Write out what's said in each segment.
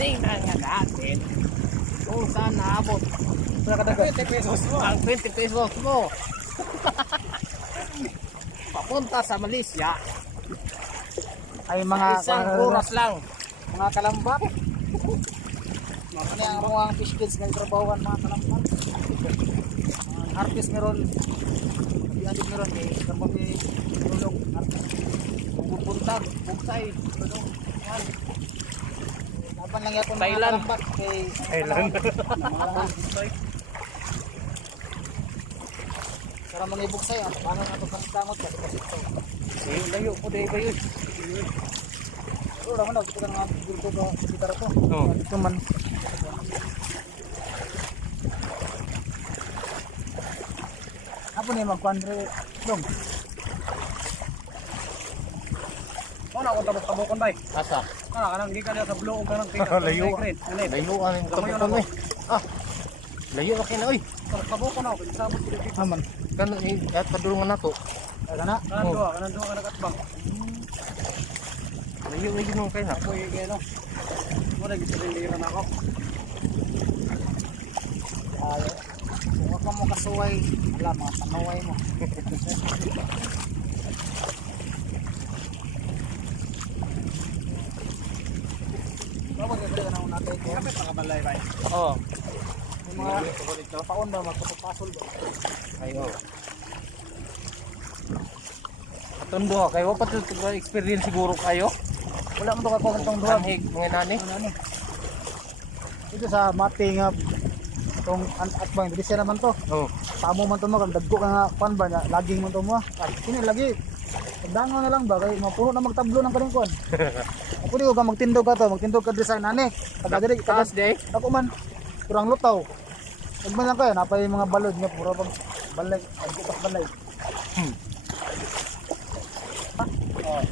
tingnan nga natin kung saan naabot 20 pesos mo. ang 20 pesos mo. Papunta sa Malaysia Ay mga isang oras lang. mga kalambat. Ano ang mga fish kids nga trabawan mga kalambat. Artist meron. Adik meron kay kambang ni tulong artist. Pupuntag, buksay, tulong. Yan. Laban lang yapon mga Thailand. kalambat kay Thailand. para mangibog sa'yo. Paano nga ito pangkamot kasi ito. Eh, layo ko dahil ba yun? Ito naman daw. Ito ka nga dito ko gitar ko. Oo. Ito man. Apa nih magpandre dong? Ano ako tapos tabukon bay? Asa? Kanang gikan sa blue kanang tingka. Layo. Layo ang tabukon eh. Ah. Layo na kina oy. Tabukon ako sabot dito. Aman. Kan at padulungan nato. Kana. Kanang duha ka nakatbang. Layo lagi nung kay na. Ako igeno. Wala gitindiran ako. Ayo. Kung ako mo kasuway, alam mga panuway mo. Bago dito ka na natin ko. Kapit makabalay bay. Oh. Yung mga paon ba magpapasol ba? Ayo. Atong duha kay wa pa experience siguro kayo. Wala mo to ka kung duha. Anhig mga nani. Ano ni? Ito sa mating itong atbang dili siya naman to. Oh. Tamo man to mo kag dagko ka nga pan ba nya laging man to mo. Kini lagi. Pagdango na lang ba kay mapuno na magtablo ng kaning kon. Ako di ko ka magtindog ka to, magtindog ka design ani. Taga diri Taas day. ako man kurang lutaw. Pag man lang kayo napay mga balod nga puro pag balay, agko pas balay. Oh.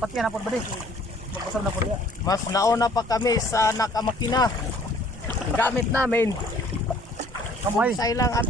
Pati na po ba di? Magpasar na po diya. Mas nauna pa kami sa nakamakina. Gamit namin Kamay. sa ilang at